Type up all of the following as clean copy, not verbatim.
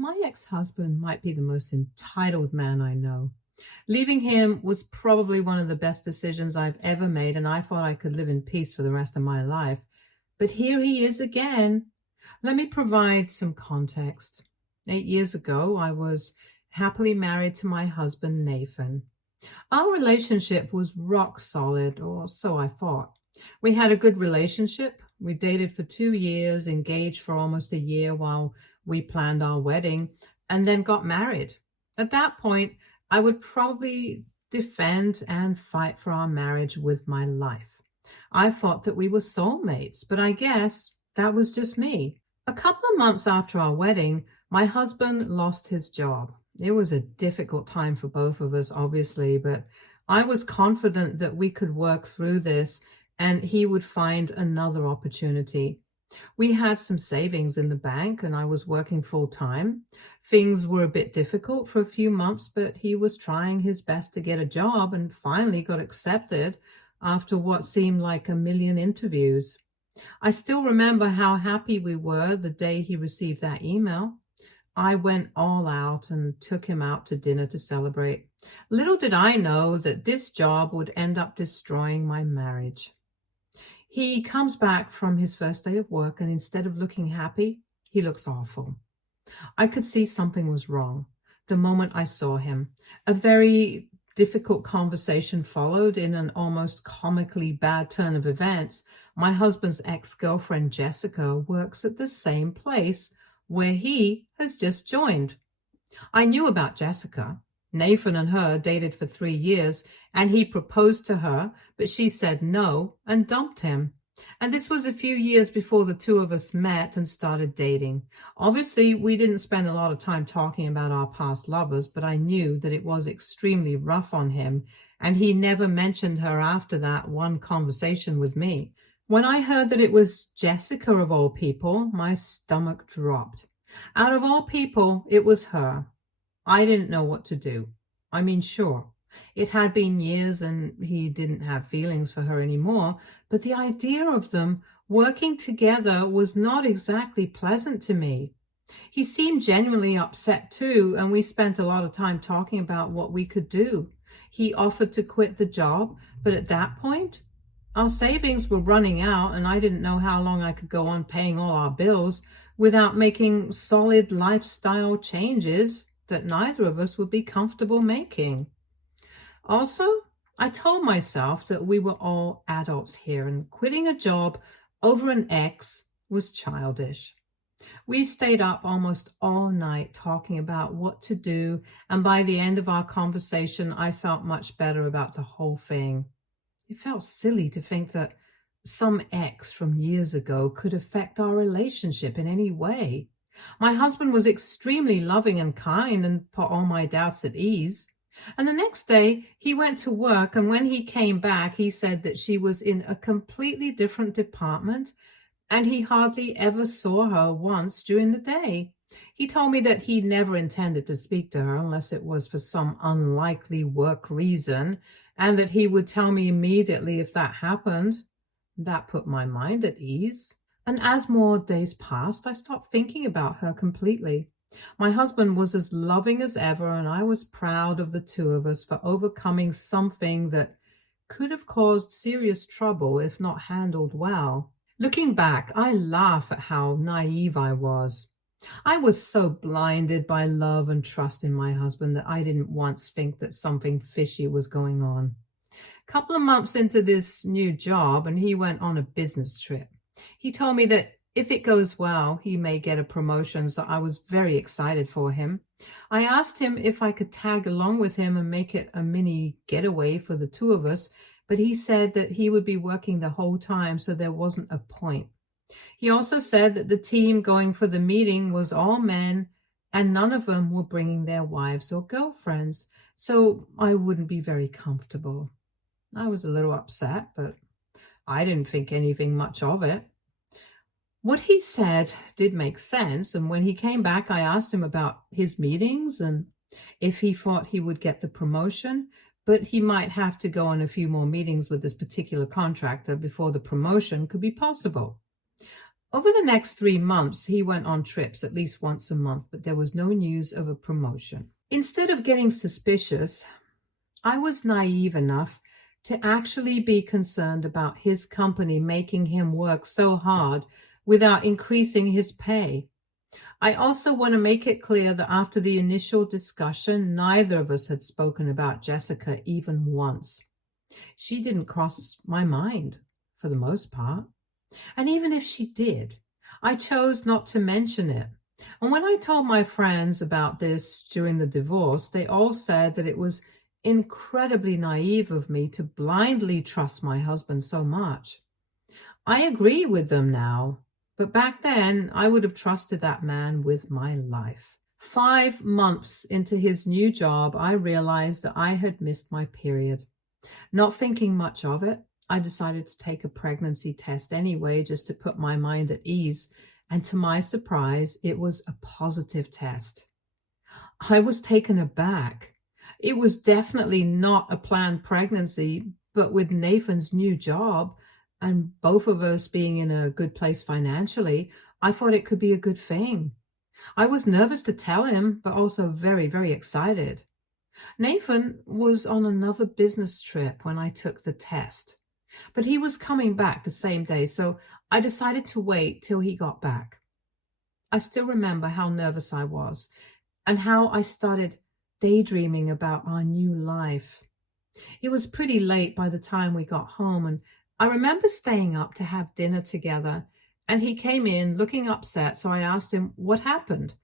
My ex-husband might be the most entitled man I know. Leaving him was probably one of the best decisions I've ever made, and I thought I could live in peace for the rest of my life. But here he is again. Let me provide some context. 8 years ago, I was happily married to my husband, Nathan. Our relationship was rock solid, or so I thought. We had a good relationship. We dated for 2 years, engaged for almost a year while we planned our wedding, and then got married. At that point, I would probably defend and fight for our marriage with my life. I thought that we were soulmates, but I guess that was just me. A couple of months after our wedding, my husband lost his job. It was a difficult time for both of us, obviously, but I was confident that we could work through this and he would find another opportunity. We had some savings in the bank and I was working full time. Things were a bit difficult for a few months, but he was trying his best to get a job and finally got accepted after what seemed like a million interviews. I still remember how happy we were the day he received that email. I went all out and took him out to dinner to celebrate. Little did I know that this job would end up destroying my marriage. He comes back from his first day of work, and instead of looking happy, he looks awful. I could see something was wrong the moment I saw him. A very difficult conversation followed in an almost comically bad turn of events. My husband's ex-girlfriend, Jessica, works at the same place where he has just joined. I knew about Jessica. Nathan and her dated for 3 years, and he proposed to her, but she said no and dumped him. And this was a few years before the two of us met and started dating. Obviously, we didn't spend a lot of time talking about our past lovers, but I knew that it was extremely rough on him, and he never mentioned her after that one conversation with me. When I heard that it was Jessica of all people, my stomach dropped. Out of all people, it was her. I didn't know what to do. I mean, sure, it had been years and he didn't have feelings for her anymore, but the idea of them working together was not exactly pleasant to me. He seemed genuinely upset too, and we spent a lot of time talking about what we could do. He offered to quit the job, but at that point, our savings were running out and I didn't know how long I could go on paying all our bills without making solid lifestyle changes that neither of us would be comfortable making. Also, I told myself that we were all adults here and quitting a job over an ex was childish. We stayed up almost all night talking about what to do, and by the end of our conversation, I felt much better about the whole thing. It felt silly to think that some ex from years ago could affect our relationship in any way. My husband was extremely loving and kind and put all my doubts at ease. And the next day, he went to work, and when he came back, he said that she was in a completely different department, and he hardly ever saw her once during the day. He told me that he never intended to speak to her unless it was for some unlikely work reason, and that he would tell me immediately if that happened. That put my mind at ease. And as more days passed, I stopped thinking about her completely. My husband was as loving as ever, and I was proud of the two of us for overcoming something that could have caused serious trouble if not handled well. Looking back, I laugh at how naive I was. I was so blinded by love and trust in my husband that I didn't once think that something fishy was going on. A couple of months into this new job, and he went on a business trip. He told me that if it goes well, he may get a promotion, so I was very excited for him. I asked him if I could tag along with him and make it a mini getaway for the two of us, but he said that he would be working the whole time, so there wasn't a point. He also said that the team going for the meeting was all men, and none of them were bringing their wives or girlfriends, so I wouldn't be very comfortable. I was a little upset, but I didn't think anything much of it. What he said did make sense, and when he came back, I asked him about his meetings and if he thought he would get the promotion, but he might have to go on a few more meetings with this particular contractor before the promotion could be possible. Over the next 3 months, he went on trips at least once a month, but there was no news of a promotion. Instead of getting suspicious, I was naive enough to actually be concerned about his company making him work so hard without increasing his pay. I also want to make it clear that after the initial discussion, neither of us had spoken about Jessica even once. She didn't cross my mind for the most part. And even if she did, I chose not to mention it. And when I told my friends about this during the divorce, they all said that it was incredibly naive of me to blindly trust my husband so much. I agree with them now, but back then I would have trusted that man with my life. 5 months into his new job, I realized that I had missed my period. Not thinking much of it, I decided to take a pregnancy test anyway, just to put my mind at ease. And to my surprise, it was a positive test. I was taken aback. It was definitely not a planned pregnancy, but with Nathan's new job and both of us being in a good place financially, I thought it could be a good thing. I was nervous to tell him, but also very, very excited. Nathan was on another business trip when I took the test, but he was coming back the same day, so I decided to wait till he got back. I still remember how nervous I was and how I started daydreaming about our new life. It was pretty late by the time we got home, and I remember staying up to have dinner together, and he came in looking upset, so I asked him what happened.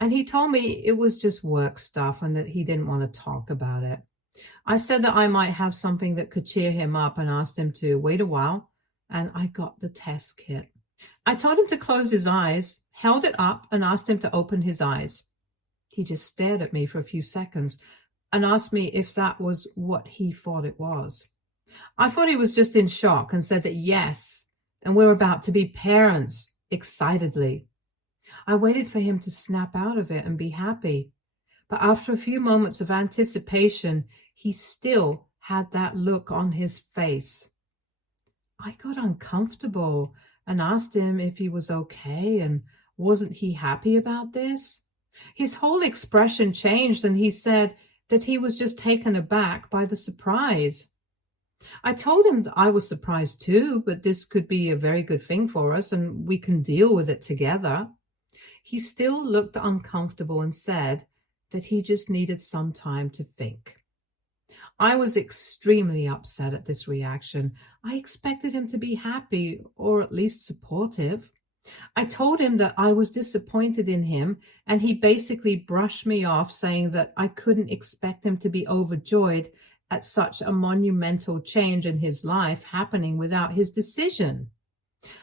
And he told me it was just work stuff and that he didn't want to talk about it. I said that I might have something that could cheer him up and asked him to wait a while, and I got the test kit. I told him to close his eyes, held it up, and asked him to open his eyes. He just stared at me for a few seconds and asked me if that was what he thought it was. I thought he was just in shock and said that yes, and we're about to be parents, excitedly. I waited for him to snap out of it and be happy. But after a few moments of anticipation, he still had that look on his face. I got uncomfortable and asked him if he was okay and wasn't he happy about this. His whole expression changed and he said that he was just taken aback by the surprise. I told him that I was surprised too, but this could be a very good thing for us and we can deal with it together. He still looked uncomfortable and said that he just needed some time to think. I was extremely upset at this reaction. I expected him to be happy or at least supportive. I told him that I was disappointed in him, and he basically brushed me off, saying that I couldn't expect him to be overjoyed at such a monumental change in his life happening without his decision.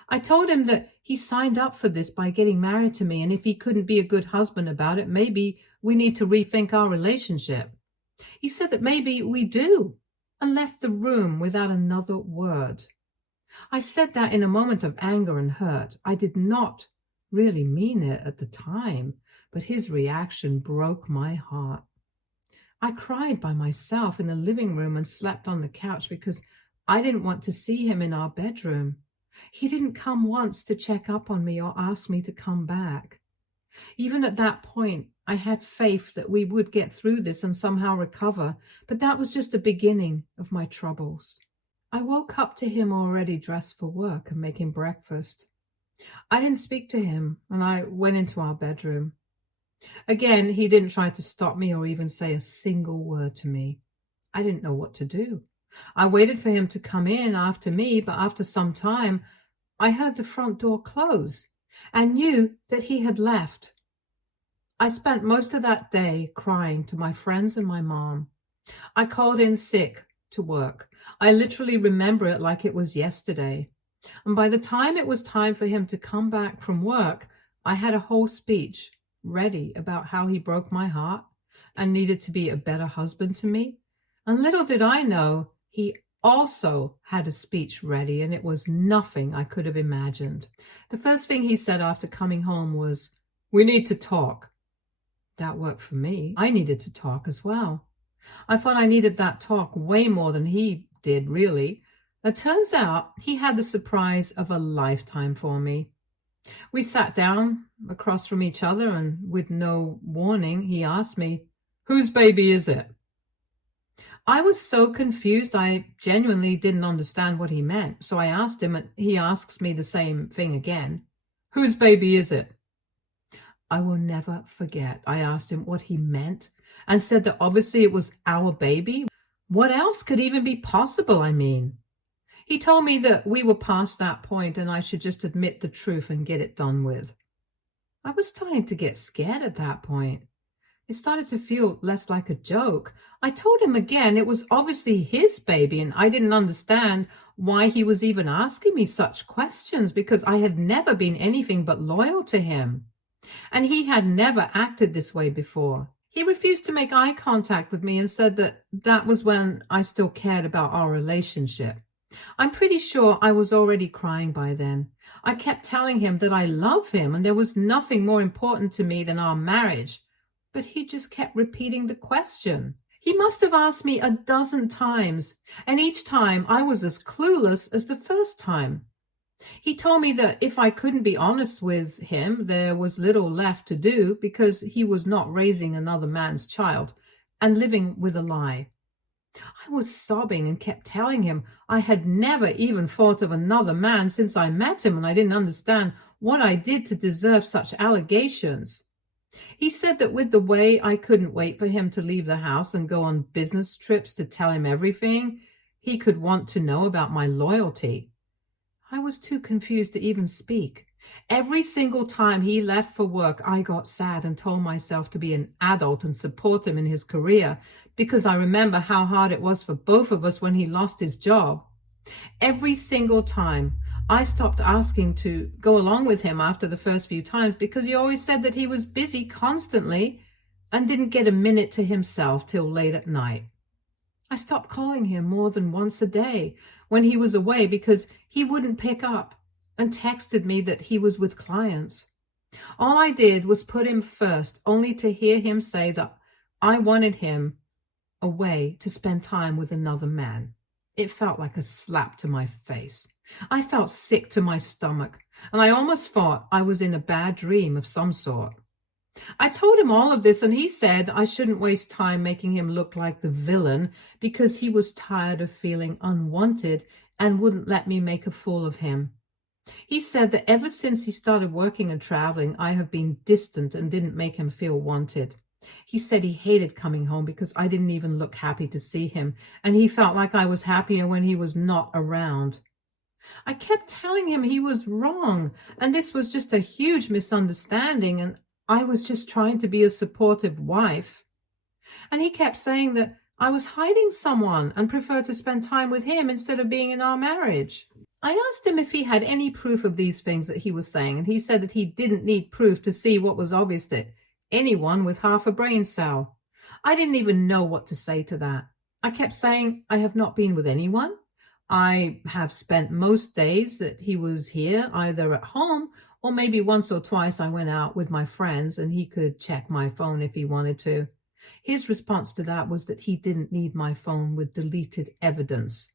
I told him that he signed up for this by getting married to me, and if he couldn't be a good husband about it, maybe we need to rethink our relationship. He said that maybe we do, and left the room without another word. I said that in a moment of anger and hurt. I did not really mean it at the time, but his reaction broke my heart. I cried by myself in the living room and slept on the couch because I didn't want to see him in our bedroom. He didn't come once to check up on me or ask me to come back. Even at that point, I had faith that we would get through this and somehow recover, but that was just the beginning of my troubles. I woke up to him already dressed for work and making breakfast. I didn't speak to him, and I went into our bedroom. Again, he didn't try to stop me or even say a single word to me. I didn't know what to do. I waited for him to come in after me, but after some time, I heard the front door close and knew that he had left. I spent most of that day crying to my friends and my mom. I called in sick to work. I literally remember it like it was yesterday. And by the time it was time for him to come back from work, I had a whole speech ready about how he broke my heart and needed to be a better husband to me. And little did I know, he also had a speech ready, and it was nothing I could have imagined. The first thing he said after coming home was, "We need to talk." That worked for me. I needed to talk as well. I thought I needed that talk way more than he did, really. It turns out he had the surprise of a lifetime for me. We sat down across from each other, and with no warning, he asked me, "Whose baby is it?" I was so confused, I genuinely didn't understand what he meant. So I asked him, and he asks me the same thing again. "Whose baby is it?" I will never forget. I asked him what he meant and said that obviously it was our baby. What else could even be possible, I mean? He told me that we were past that point and I should just admit the truth and get it done with. I was starting to get scared at that point. It started to feel less like a joke. I told him again it was obviously his baby and I didn't understand why he was even asking me such questions because I had never been anything but loyal to him. And he had never acted this way before. He refused to make eye contact with me and said that that was when I still cared about our relationship. I'm pretty sure I was already crying by then. I kept telling him that I love him and there was nothing more important to me than our marriage. But he just kept repeating the question. He must have asked me a dozen times, and each time I was as clueless as the first time. He told me that if I couldn't be honest with him, there was little left to do because he was not raising another man's child and living with a lie. I was sobbing and kept telling him I had never even thought of another man since I met him and I didn't understand what I did to deserve such allegations. He said that with the way I couldn't wait for him to leave the house and go on business trips to tell him everything, he could want to know about my loyalty. I was too confused to even speak. Every single time he left for work, I got sad and told myself to be an adult and support him in his career because I remember how hard it was for both of us when he lost his job. Every single time, I stopped asking to go along with him after the first few times because he always said that he was busy constantly and didn't get a minute to himself till late at night. I stopped calling him more than once a day when he was away because he wouldn't pick up and texted me that he was with clients. All I did was put him first, only to hear him say that I wanted him away to spend time with another man. It felt like a slap to my face. I felt sick to my stomach, and I almost thought I was in a bad dream of some sort. I told him all of this, and he said I shouldn't waste time making him look like the villain because he was tired of feeling unwanted and wouldn't let me make a fool of him. He said that ever since he started working and traveling, I have been distant and didn't make him feel wanted. He said he hated coming home because I didn't even look happy to see him, and he felt like I was happier when he was not around. I kept telling him he was wrong, and this was just a huge misunderstanding, and I was just trying to be a supportive wife. And he kept saying that I was hiding someone and preferred to spend time with him instead of being in our marriage. I asked him if he had any proof of these things that he was saying, and he said that he didn't need proof to see what was obvious to anyone with half a brain cell. I didn't even know what to say to that. I kept saying I have not been with anyone. I have spent most days that he was here either at home or maybe once or twice I went out with my friends and he could check my phone if he wanted to. His response to that was that he didn't need my phone with deleted evidence.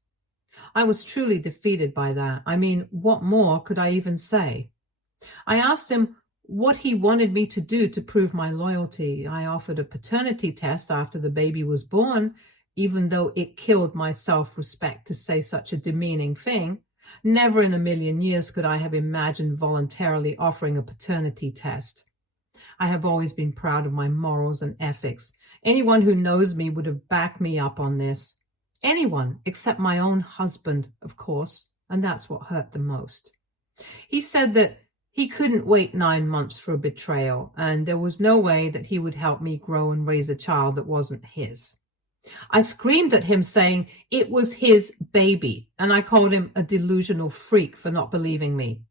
I was truly defeated by that. I mean, what more could I even say? I asked him what he wanted me to do to prove my loyalty. I offered a paternity test after the baby was born, even though it killed my self-respect to say such a demeaning thing. Never in a million years could I have imagined voluntarily offering a paternity test. I have always been proud of my morals and ethics. Anyone who knows me would have backed me up on this. Anyone except my own husband, of course, and that's what hurt the most. He said that he couldn't wait 9 months for a betrayal, and there was no way that he would help me grow and raise a child that wasn't his. I screamed at him saying it was his baby, and I called him a delusional freak for not believing me.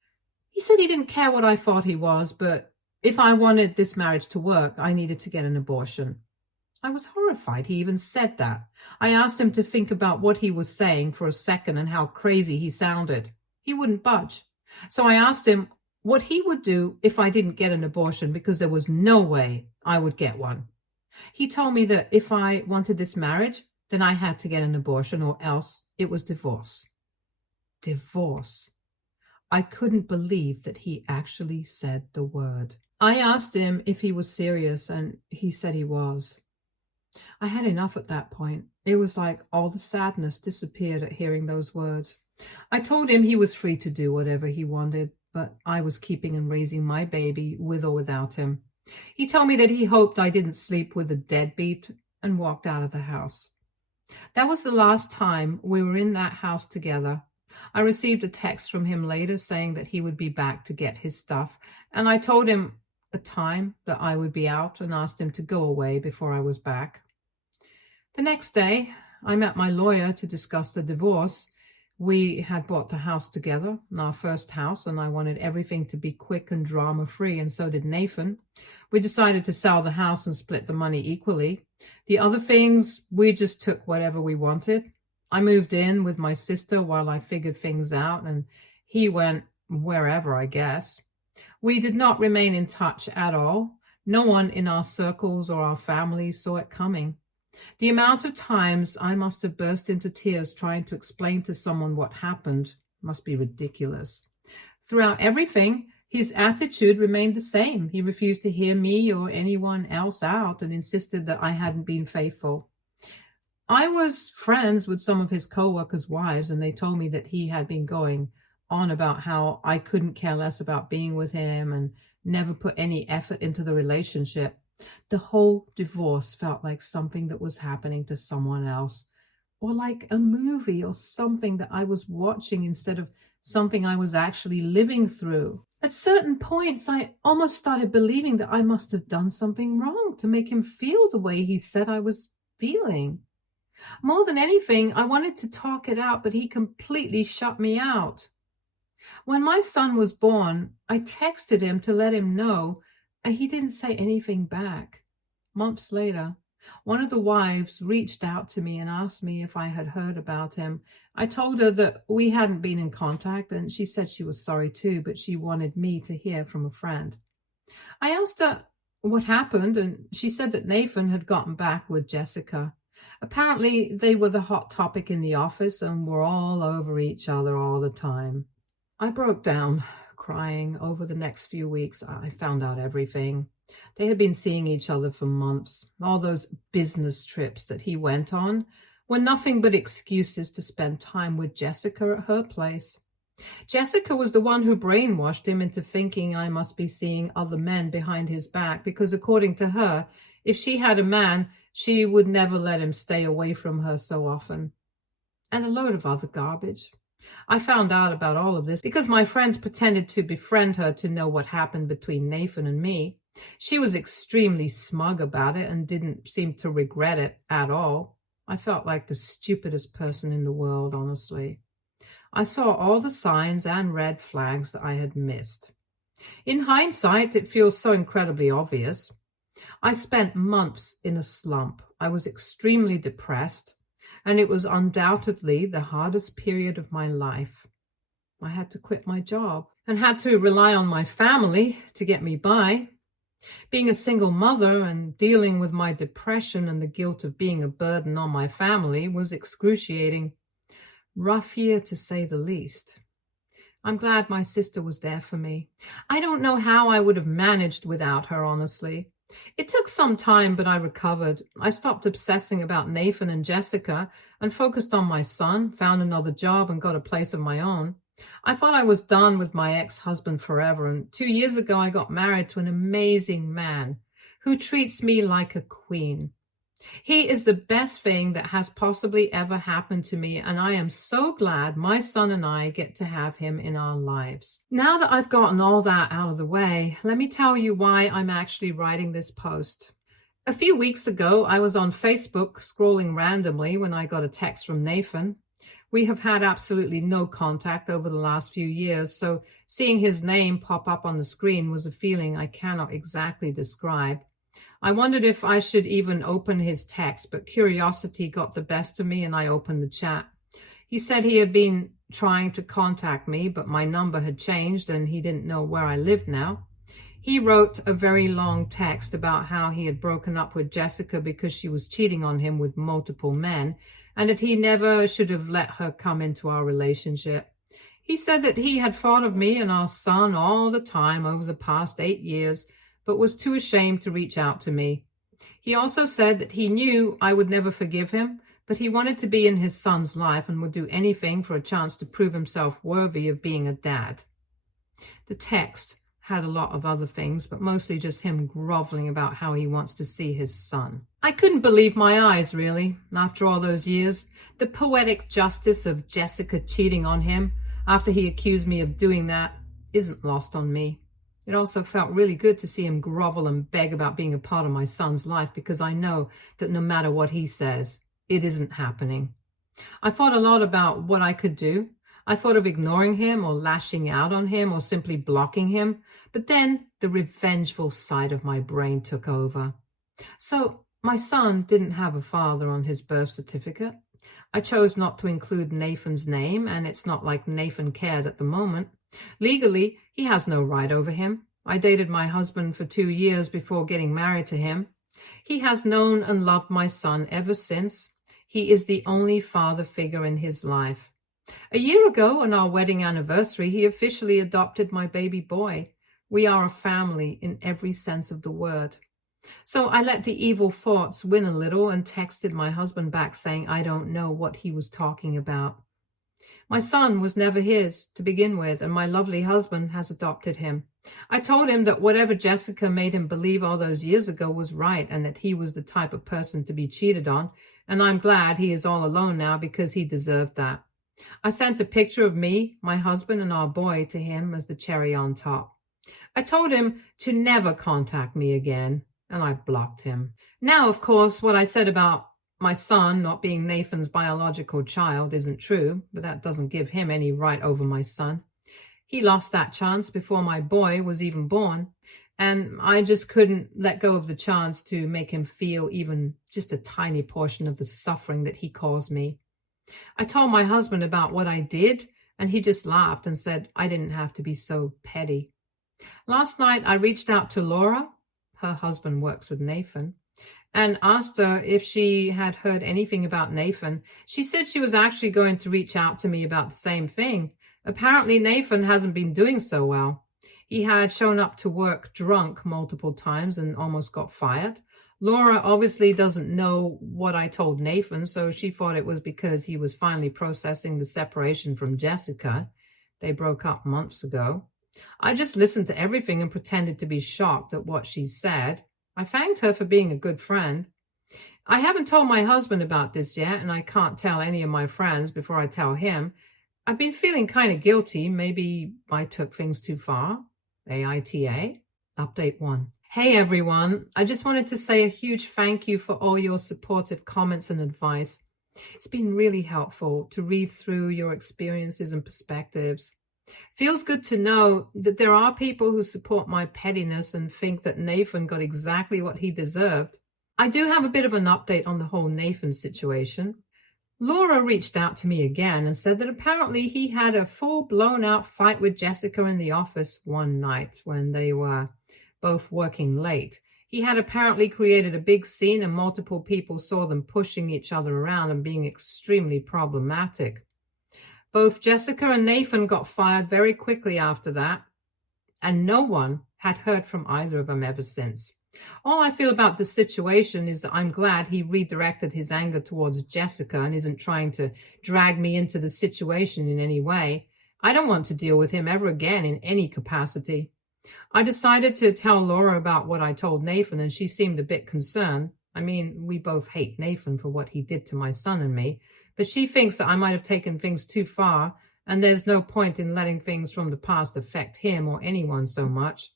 He said he didn't care what I thought he was, but if I wanted this marriage to work, I needed to get an abortion. I was horrified he even said that. I asked him to think about what he was saying for a second and how crazy he sounded. He wouldn't budge. So I asked him what he would do if I didn't get an abortion because there was no way I would get one. He told me that if I wanted this marriage, then I had to get an abortion or else it was divorce. Divorce. I couldn't believe that he actually said the word. I asked him if he was serious, and he said he was. I had enough at that point. It was like all the sadness disappeared at hearing those words. I told him he was free to do whatever he wanted, but I was keeping and raising my baby with or without him. He told me that he hoped I didn't sleep with a deadbeat and walked out of the house. That was the last time we were in that house together. I received a text from him later saying that he would be back to get his stuff, and I told him a time that I would be out and asked him to go away before I was back. The next day, I met my lawyer to discuss the divorce. We had bought the house together, our first house, and I wanted everything to be quick and drama-free, and so did Nathan. We decided to sell the house and split the money equally. The other things, we just took whatever we wanted. I moved in with my sister while I figured things out, and he went wherever, I guess. We did not remain in touch at all. No one in our circles or our family saw it coming. The amount of times I must have burst into tears trying to explain to someone what happened must be ridiculous. Throughout everything, his attitude remained the same. He refused to hear me or anyone else out and insisted that I hadn't been faithful. I was friends with some of his co-workers' wives, and they told me that he had been going on about how I couldn't care less about being with him and never put any effort into the relationship. The whole divorce felt like something that was happening to someone else, or like a movie or something that I was watching instead of something I was actually living through. At certain points, I almost started believing that I must have done something wrong to make him feel the way he said I was feeling. More than anything, I wanted to talk it out, but he completely shut me out. When my son was born, I texted him to let him know, and he didn't say anything back. Months later, one of the wives reached out to me and asked me if I had heard about him. I told her that we hadn't been in contact, and she said she was sorry too, but she wanted me to hear from a friend. I asked her what happened, and she said that Nathan had gotten back with Jessica. Apparently, they were the hot topic in the office and were all over each other all the time. I broke down, crying. Over the next few weeks, I found out everything. They had been seeing each other for months. All those business trips that he went on were nothing but excuses to spend time with Jessica at her place. Jessica was the one who brainwashed him into thinking I must be seeing other men behind his back because, according to her, if she had a man, she would never let him stay away from her so often. And a load of other garbage. I found out about all of this because my friends pretended to befriend her to know what happened between Nathan and me. She was extremely smug about it and didn't seem to regret it at all. I felt like the stupidest person in the world, honestly. I saw all the signs and red flags that I had missed. In hindsight, it feels so incredibly obvious. I spent months in a slump. I was extremely depressed, and it was undoubtedly the hardest period of my life. I had to quit my job and had to rely on my family to get me by. Being a single mother and dealing with my depression and the guilt of being a burden on my family was excruciating. Rough year, to say the least. I'm glad my sister was there for me. I don't know how I would have managed without her, honestly. It took some time, but I recovered. I stopped obsessing about Nathan and Jessica and focused on my son, found another job, and got a place of my own. I thought I was done with my ex-husband forever, and 2 years ago I got married to an amazing man who treats me like a queen. He is the best thing that has possibly ever happened to me, and I am so glad my son and I get to have him in our lives. Now that I've gotten all that out of the way, let me tell you why I'm actually writing this post. A few weeks ago, I was on Facebook scrolling randomly when I got a text from Nathan. We have had absolutely no contact over the last few years, so seeing his name pop up on the screen was a feeling I cannot exactly describe. I wondered if I should even open his text, but curiosity got the best of me and I opened the chat. He said he had been trying to contact me, but my number had changed and he didn't know where I lived now. He wrote a very long text about how he had broken up with Jessica because she was cheating on him with multiple men and that he never should have let her come into our relationship. He said that he had thought of me and our son all the time over the past 8 years, but was too ashamed to reach out to me. He also said that he knew I would never forgive him, but he wanted to be in his son's life and would do anything for a chance to prove himself worthy of being a dad. The text had a lot of other things, but mostly just him groveling about how he wants to see his son. I couldn't believe my eyes, really, after all those years. The poetic justice of Jessica cheating on him after he accused me of doing that isn't lost on me. It also felt really good to see him grovel and beg about being a part of my son's life, because I know that no matter what he says, it isn't happening. I thought a lot about what I could do. I thought of ignoring him or lashing out on him or simply blocking him, but then the revengeful side of my brain took over. So my son didn't have a father on his birth certificate. I chose not to include Nathan's name, and it's not like Nathan cared at the moment. Legally, he has no right over him. I dated my husband for 2 years before getting married to him. He has known and loved my son ever since. He is the only father figure in his life. A year ago, on our wedding anniversary, he officially adopted my baby boy. We are a family in every sense of the word. So I let the evil thoughts win a little and texted my husband back saying I don't know what he was talking about. My son was never his to begin with, and my lovely husband has adopted him. I told him that whatever Jessica made him believe all those years ago was right, and that he was the type of person to be cheated on, and I'm glad he is all alone now because he deserved that. I sent a picture of me, my husband, and our boy to him as the cherry on top. I told him to never contact me again, and I blocked him. Now, of course, what I said about my son not being Nathan's biological child isn't true, but that doesn't give him any right over my son. He lost that chance before my boy was even born, and I just couldn't let go of the chance to make him feel even just a tiny portion of the suffering that he caused me. I told my husband about what I did, and he just laughed and said I didn't have to be so petty. Last night, I reached out to Laura, her husband works with Nathan, and asked her if she had heard anything about Nathan. She said she was actually going to reach out to me about the same thing. Apparently, Nathan hasn't been doing so well. He had shown up to work drunk multiple times and almost got fired. Laura obviously doesn't know what I told Nathan, so she thought it was because he was finally processing the separation from Jessica. They broke up months ago. I just listened to everything and pretended to be shocked at what she said. I thanked her for being a good friend. I haven't told my husband about this yet, and I can't tell any of my friends before I tell him. I've been feeling kind of guilty. Maybe I took things too far. AITA. Update 1. Hey everyone, I just wanted to say a huge thank you for all your supportive comments and advice. It's been really helpful to read through your experiences and perspectives. Feels good to know that there are people who support my pettiness and think that Nathan got exactly what he deserved. I do have a bit of an update on the whole Nathan situation. Laura reached out to me again and said that apparently he had a full blown out fight with Jessica in the office one night when they were both working late. He had apparently created a big scene and multiple people saw them pushing each other around and being extremely problematic. Both Jessica and Nathan got fired very quickly after that, and no one had heard from either of them ever since. All I feel about the situation is that I'm glad he redirected his anger towards Jessica and isn't trying to drag me into the situation in any way. I don't want to deal with him ever again in any capacity. I decided to tell Laura about what I told Nathan, and she seemed a bit concerned. I mean, we both hate Nathan for what he did to my son and me, but she thinks that I might have taken things too far, and there's no point in letting things from the past affect him or anyone so much.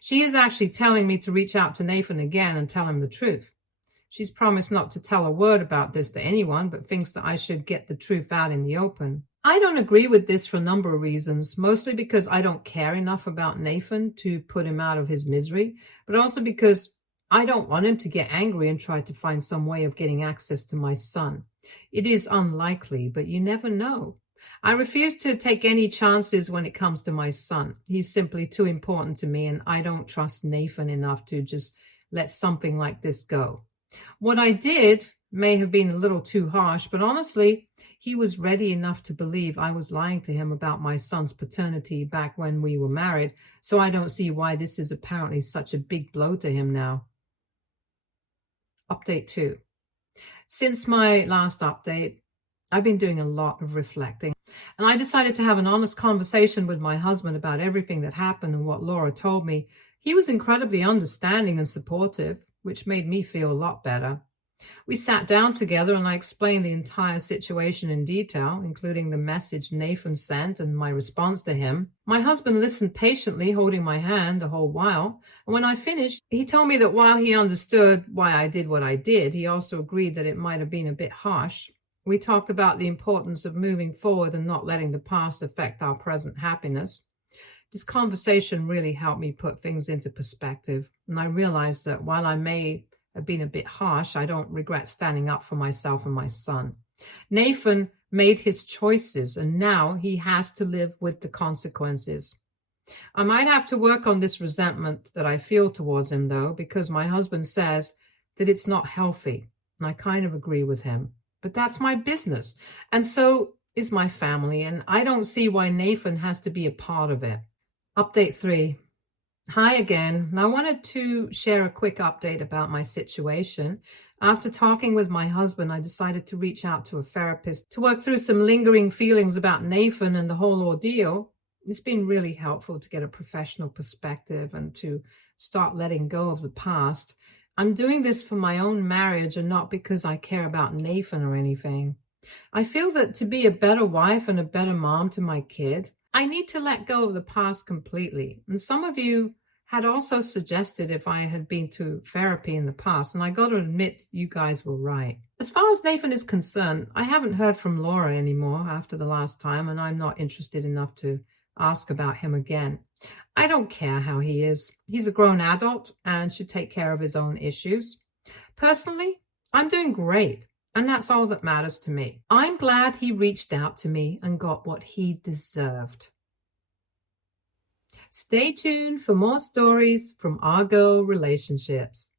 She is actually telling me to reach out to Nathan again and tell him the truth. She's promised not to tell a word about this to anyone, but thinks that I should get the truth out in the open. I don't agree with this for a number of reasons, mostly because I don't care enough about Nathan to put him out of his misery, but also because I don't want him to get angry and try to find some way of getting access to my son. It is unlikely, but you never know. I refuse to take any chances when it comes to my son. He's simply too important to me, and I don't trust Nathan enough to just let something like this go. What I did may have been a little too harsh, but honestly, he was ready enough to believe I was lying to him about my son's paternity back when we were married, so I don't see why this is apparently such a big blow to him now. Update 2. Since my last update, I've been doing a lot of reflecting, and I decided to have an honest conversation with my husband about everything that happened and what Laura told me. He was incredibly understanding and supportive, which made me feel a lot better. We sat down together and I explained the entire situation in detail, including the message Nathan sent and my response to him. My husband listened patiently, holding my hand the whole while. And when I finished, he told me that while he understood why I did what I did, he also agreed that it might have been a bit harsh. We talked about the importance of moving forward and not letting the past affect our present happiness. This conversation really helped me put things into perspective. And I realized that while I may have been a bit harsh, I don't regret standing up for myself and my son. Nathan made his choices, and now he has to live with the consequences. I might have to work on this resentment that I feel towards him, though, because my husband says that it's not healthy, and I kind of agree with him. But that's my business, and so is my family, and I don't see why Nathan has to be a part of it. Update 3. Hi again. I wanted to share a quick update about my situation. After talking with my husband, I decided to reach out to a therapist to work through some lingering feelings about Nathan and the whole ordeal. It's been really helpful to get a professional perspective and to start letting go of the past. I'm doing this for my own marriage and not because I care about Nathan or anything. I feel that to be a better wife and a better mom to my kid, I need to let go of the past completely. And some of you had also suggested if I had been to therapy in the past, and I got to admit you guys were right. As far as Nathan is concerned, I haven't heard from Laura anymore after the last time, and I'm not interested enough to ask about him again. I don't care how he is. He's a grown adult and should take care of his own issues. Personally, I'm doing great. And that's all that matters to me. I'm glad he reached out to me and got what he deserved. Stay tuned for more stories from Argo Relationships.